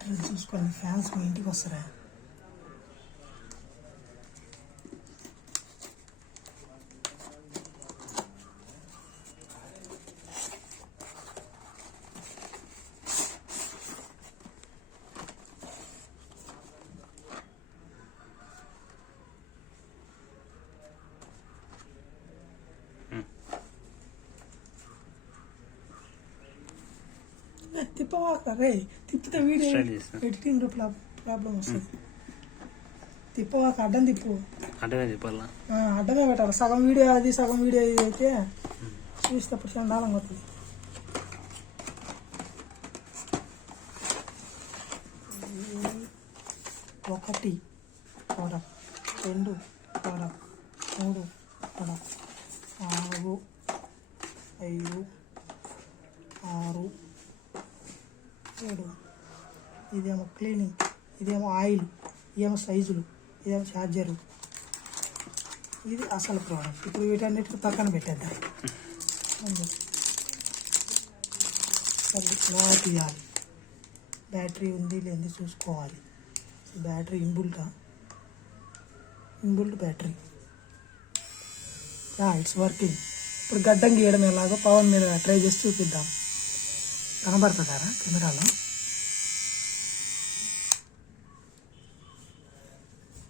Battery చూసుకోండి, fans మీ ఇంటికి వస్తారా? తిప్పవాక రే, తిప్పితే వీడియో ఎడిటింగ్ ప్రాబ్లం వస్తుంది. తిప్పవాక అడ్డం తిప్పు. అడ్డమే తిప్పాలా? అడ్డమే పెట్టాలి. సగం వీడియో అది సగం వీడియో ఇది అయితే చూసేటప్పుడు చండాలంగా వస్తుంది. ఒకటి పొడ, 2 పొడ, 3 పొడ, 4, 5, 6, 7. ఇదేమో క్లీనింగ్, ఇదేమో ఆయిల్, ఇదేమో సైజులు, ఇదేమో ఛార్జరు. ఇది అసలు ప్రోడక్ట్. ఇప్పుడు వీటన్నిటిని పక్కన పెట్టేద్దాం. లోగా తీయాలి. బ్యాటరీ ఉంది లేని చూసుకోవాలి. Battery inbuilt battery. It's working. ఇప్పుడు గడ్డం గీయడం ఎలాగో పవన్ మీద ట్రై చేసి చూపిద్దాం. కనబడుతుందారా కెమెరాలో?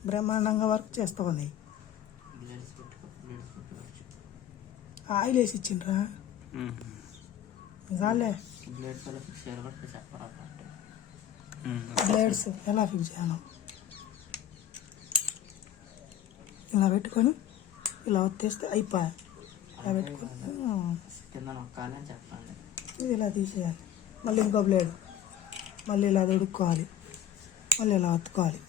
బ్రహ్మాండంగా వర్క్ చేస్తుంది. ఆయిల్ వేసి ఇచ్చిండ్రా చాలే. బ్లేడ్స్ ఎలా ఫిక్స్ చేయాలి? ఇలా పెట్టుకొని ఇలా వచ్చేస్తే అయిపోయా. ఇలా పెట్టుకొని ఇది ఇలా తీసేయాలి. మళ్ళీ ఇంకో బ్లేడ్, మళ్ళీ ఇలా దొడుక్కోవాలి, మళ్ళీ ఇలా ఒత్తుకోవాలి.